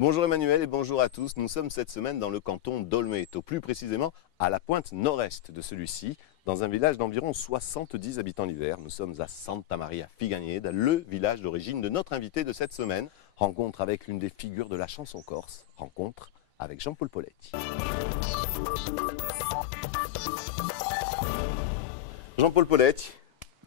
Bonjour Emmanuel et bonjour à tous. Nous sommes cette semaine dans le canton d'Olmeto, plus précisément à la pointe nord-est de celui-ci, dans un village d'environ 70 habitants l'hiver. Nous sommes à Santa Maria Figueiredo, le village d'origine de notre invité de cette semaine. Rencontre avec l'une des figures de la chanson corse. Rencontre avec Jean-Paul Poletti. Jean-Paul Poletti,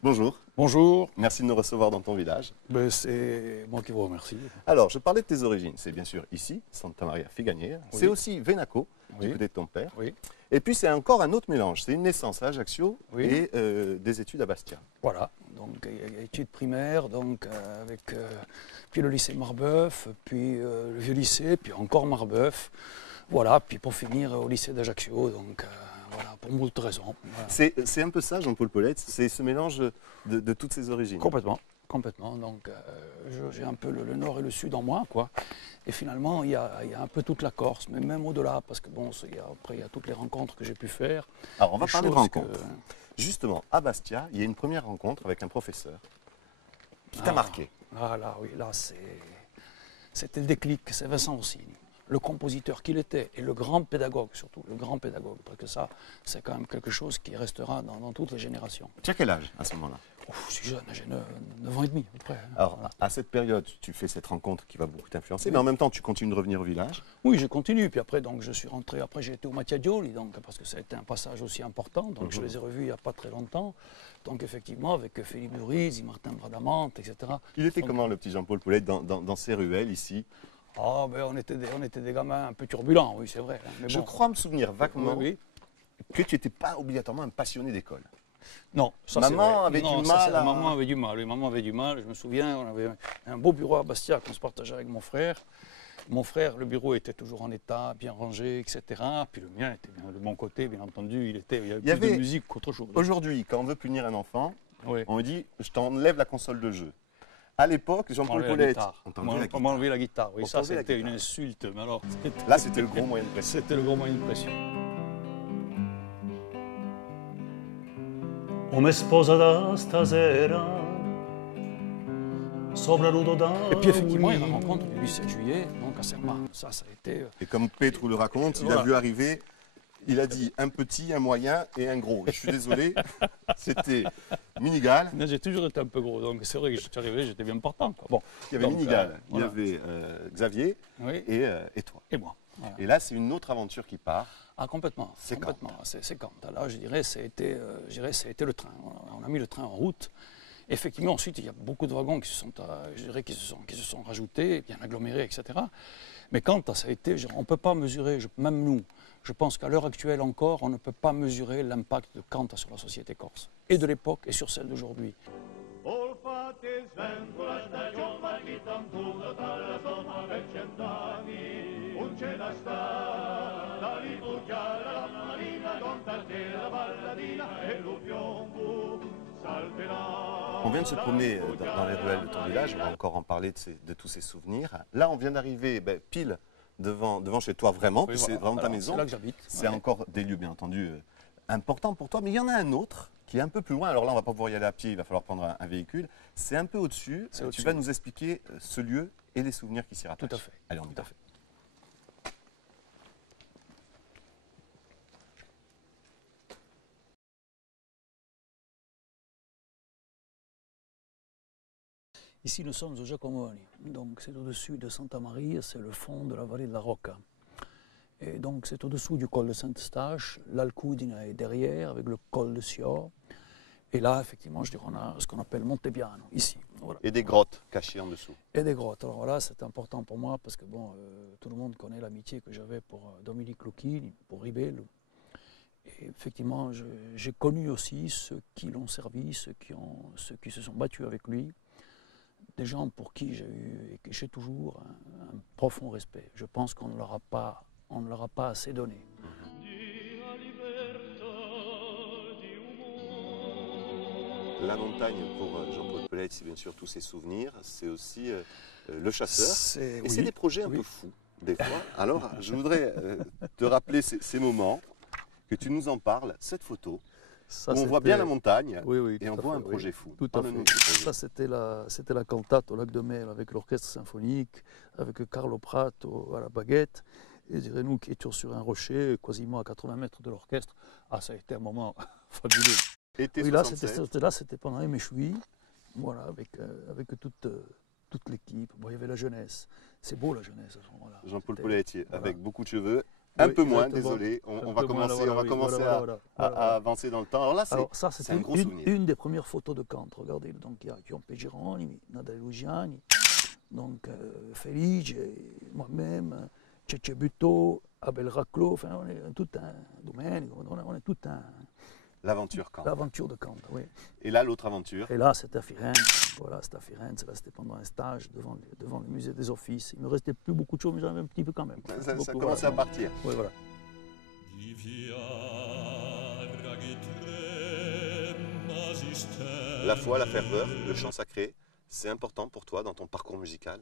bonjour. Bonjour. Merci de nous recevoir dans ton village. Ben, c'est moi qui vous remercie. Alors, je parlais de tes origines. C'est bien sûr ici, Santa Maria Figueiredo. Oui. C'est aussi Venaco, Oui. du côté de ton père. Oui. Et puis, c'est encore un autre mélange. C'est une naissance à Ajaccio Oui. et des études à Bastia. Voilà. Donc, études primaires, donc avec puis le lycée Marbeuf, puis le vieux lycée, puis encore Marbeuf. Voilà. Puis pour finir au lycée d'Ajaccio. Donc voilà, pour moult raisons. Voilà. C'est un peu ça, Jean-Paul Poletti. C'est ce mélange de toutes ces origines. Complètement. Complètement. Donc j'ai un peu le nord et le sud en moi, quoi. Et finalement, il y a un peu toute la Corse, mais même au-delà, parce que bon, après, il y a toutes les rencontres que j'ai pu faire. Alors, on va parler de rencontres. Que... Justement, à Bastia, il y a une première rencontre avec un professeur qui t'a marqué. Ah là, oui, là, c'était le déclic, c'est Vincent Rossini. Le compositeur qu'il était et le grand pédagogue, surtout, le grand pédagogue, parce que ça, c'est quand même quelque chose qui restera dans toutes les générations. Tu as quel âge à ce moment-là? Je suis jeune, j'ai 9 ans et demi à peu près. Alors, à cette période, tu fais cette rencontre qui va beaucoup t'influencer, mais en même temps, tu continues de revenir au village. Oui, je continue. Puis après, donc, je suis rentré. Après, j'ai été au Mattiadioli, donc parce que ça a été un passage aussi important. Donc, je les ai revus il n'y a pas très longtemps. Donc, effectivement, avec Philippe Duriz, Martin Bradamante, etc. Il était donc, comment le petit Jean-Paul Poletti dans ces ruelles ici? Ah, ben, on était des gamins un peu turbulents, oui, c'est vrai. Hein, mais je bon. crois me souvenir vaguement oui. que tu n'étais pas obligatoirement un passionné d'école. Non, ça maman avait du mal. Maman avait du mal. Oui, maman avait du mal. Je me souviens, on avait un beau bureau à Bastia qu'on se partageait avec mon frère. Mon frère, le bureau était toujours en état, bien rangé, etc. Puis le mien était bien de mon côté, bien entendu. Il y avait plus de musique qu'autre chose. Aujourd'hui, quand on veut punir un enfant, oui. on lui dit je t'enlève la console de jeu. À l'époque, Jean-Paul Poletti, on m'enlevait la guitare. Oui, ça c'était une insulte. Mais alors, là, c'était le gros moyen de pression. C'était le gros moyen de pression. Come sposa stasera sopra nudo da Et puis effectivement, il y a la rencontre du 7 juillet, donc à Serma. Ça a été... Et comme Petrou le raconte, il a vu arriver, il a dit un petit, un moyen et un gros. Je suis désolé, c'était Minigal. J'ai toujours été un peu gros, donc c'est vrai que je suis arrivé, j'étais bien partant. Quoi. Bon, il y avait Minigal, voilà. il y avait Xavier oui. et toi. Et moi. Voilà. Et là, c'est une autre aventure qui part. Ah, complètement. C'est complètement. C'est quand. Là, je dirais, ça a été le train. On a mis le train en route. Effectivement, ensuite, il y a beaucoup de wagons qui se sont rajoutés, bien agglomérés, etc. Mais quand ça a été, on ne peut pas mesurer, même nous, je pense qu'à l'heure actuelle encore, on ne peut pas mesurer l'impact de Kant sur la société corse, et de l'époque, et sur celle d'aujourd'hui. On vient de se promener dans les ruelles de ton village, on va encore en parler de tous ces souvenirs. Là, on vient d'arriver pile devant chez toi, vraiment, oui, c'est vraiment ta maison. C'est là que j'habite. C'est encore des lieux, bien entendu, importants pour toi, mais il y en a un autre qui est un peu plus loin. Alors là, on ne va pas pouvoir y aller à pied, il va falloir prendre un véhicule. C'est un peu au-dessus. Tu vas nous expliquer ce lieu et les souvenirs qui s'y rattachent. Tout à fait. Allez, on y va. Ici, nous sommes au Giacomoni, donc c'est au-dessus de Santa Maria, c'est le fond de la vallée de la Rocca. Et donc c'est au-dessous du col de Saint-Eustache, l'Alcudine est derrière avec le col de Sior. Et là, effectivement, je dirais, on a ce qu'on appelle Montebiano, ici. Voilà. Et des grottes cachées en dessous. Et des grottes. Alors voilà, c'est important pour moi parce que bon, tout le monde connaît l'amitié que j'avais pour Dominique Lucchini, pour Ribello. Et effectivement, j'ai connu aussi ceux qui l'ont servi, ceux qui se sont battus avec lui. Des gens pour qui j'ai eu et que j'ai toujours un profond respect. Je pense qu'on ne leur a pas assez donné. La montagne, pour Jean-Paul Poletti, c'est bien sûr tous ses souvenirs. C'est aussi le chasseur. Et c'est des projets un peu fous, des fois. Alors, je voudrais te rappeler ces moments, que tu nous en parles. Cette photo, Ça, où on voit bien la montagne oui, oui, et on tout à voit fait, un projet fou. Tout à Parle-nous fait. de ce projet. Ça, c'était la cantate au Lac de Mer avec l'orchestre symphonique, avec Carlo Prato à la baguette. Et je dirais, nous qui étions sur un rocher, quasiment à 80 mètres de l'orchestre, ah, ça a été un moment fabuleux. Été Oui, 67. là, c'était pendant les Méchouis, voilà, avec toute l'équipe. Bon, il y avait la jeunesse. C'est beau la jeunesse à ce moment-là. Jean-Paul C'était- Polletier, voilà. avec beaucoup de cheveux. Un Oui, peu moins, exactement. désolé. Un On va peu moins, commencer, là, on va oui, commencer voilà. à avancer dans le temps. Alors là, Alors ça, c'est c'était un gros souvenir. une des premières photos de Kant. Regardez, donc il y a Gion Gironi, Nadal Lugiani, donc Felice, moi-même, Cece Butto, Abel Raclo, enfin on est tout un Domenico, on est tout un L'aventure quand. l'aventure de Kant, oui. Et là, l'autre aventure. Et là, c'était à Firenze, voilà, c'était à Firenze, là c'était pendant un stage devant le musée des Offices. Il me restait plus beaucoup de choses, mais j'en avais un petit peu quand même. Ça Beaucoup, commençait à voilà. partir. Oui, voilà. La foi, la ferveur, le chant sacré, c'est important pour toi dans ton parcours musical.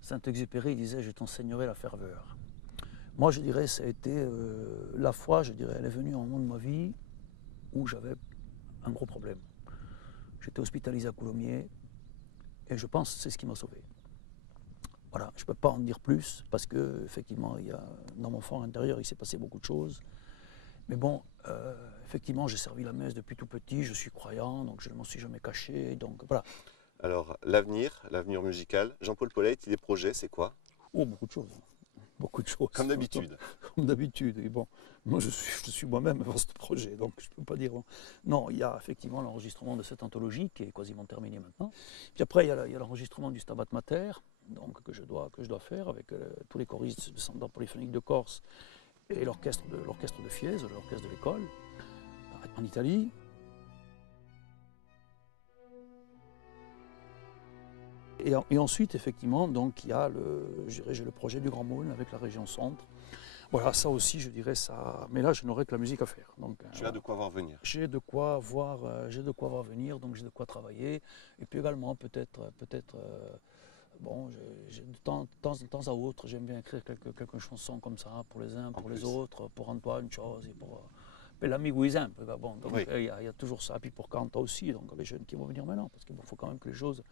Saint-Exupéry disait « Je t'enseignerai la ferveur ». Moi, je dirais, ça a été la foi, je dirais, elle est venue en moment de ma vie où j'avais un gros problème. J'étais hospitalisé à Coulommiers et je pense que c'est ce qui m'a sauvé. Voilà, je ne peux pas en dire plus parce que effectivement, dans mon fort intérieur, il s'est passé beaucoup de choses. Mais bon, effectivement, j'ai servi la messe depuis tout petit, je suis croyant, donc je ne m'en suis jamais caché. Donc voilà. Alors, l'avenir musical, Jean-Paul Polleit, des projets, c'est quoi? Oh, beaucoup de choses. Beaucoup de choses. Comme d'habitude. Comme d'habitude. Et bon, moi, je suis moi-même dans ce projet, donc je ne peux pas dire. Non, il y a effectivement l'enregistrement de cette anthologie qui est quasiment terminée maintenant. Puis après, il y a l'enregistrement du Stabat Mater, donc, que je dois faire avec tous les choristes du Centre polyphonique de Corse et l'orchestre de Fiesole, l'orchestre de l'école, en Italie. Et ensuite, effectivement, donc, il y a le projet du Grand Moulin avec la région centre. Voilà, ça aussi, je dirais ça. Mais là, je n'aurais que la musique à faire. Donc, Tu as de quoi voir venir. j'ai de quoi voir venir, donc j'ai de quoi travailler. Et puis également, peut-être, bon, de temps à autre, j'aime bien écrire quelques chansons comme ça, pour les uns, pour les autres, pour Antoine, chose, et pour l'ami Guisin. Bon, donc Oui. il y a toujours ça. Et puis pour Kant aussi, donc les jeunes qui vont venir maintenant, parce qu'il faut quand même que les choses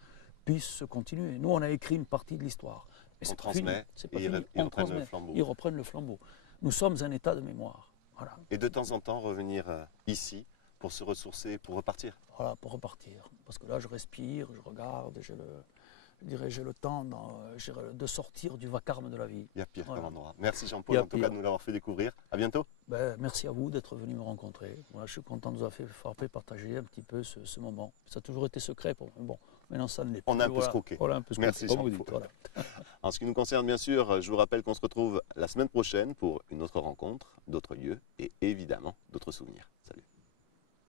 puissent se continuer. Nous, on a écrit une partie de l'histoire. Mais On transmet, c'est pas et fini. ils reprennent le flambeau. Ils reprennent le flambeau. Nous sommes un état de mémoire. Voilà. Et de temps en temps, revenir ici pour se ressourcer, pour repartir. Voilà, pour repartir. Parce que là, je respire, je regarde, j'ai le temps de sortir du vacarme de la vie. Il y a pire Voilà. comme endroit. Merci Jean-Paul, Il y a en tout cas, pire. de nous l'avoir fait découvrir. À bientôt. Ben, merci à vous d'être venu me rencontrer. Voilà, je suis content de vous avoir fait partager un petit peu ce moment. Ça a toujours été secret pour moi. Bon, maintenant, ça ne l'est plus. On a un peu Voilà. scroqué. Voilà, un peu Merci, scroqué, comme vous Jean-Paul. dites, voilà. En ce qui nous concerne, bien sûr, je vous rappelle qu'on se retrouve la semaine prochaine pour une autre rencontre, d'autres lieux et évidemment d'autres souvenirs. Salut.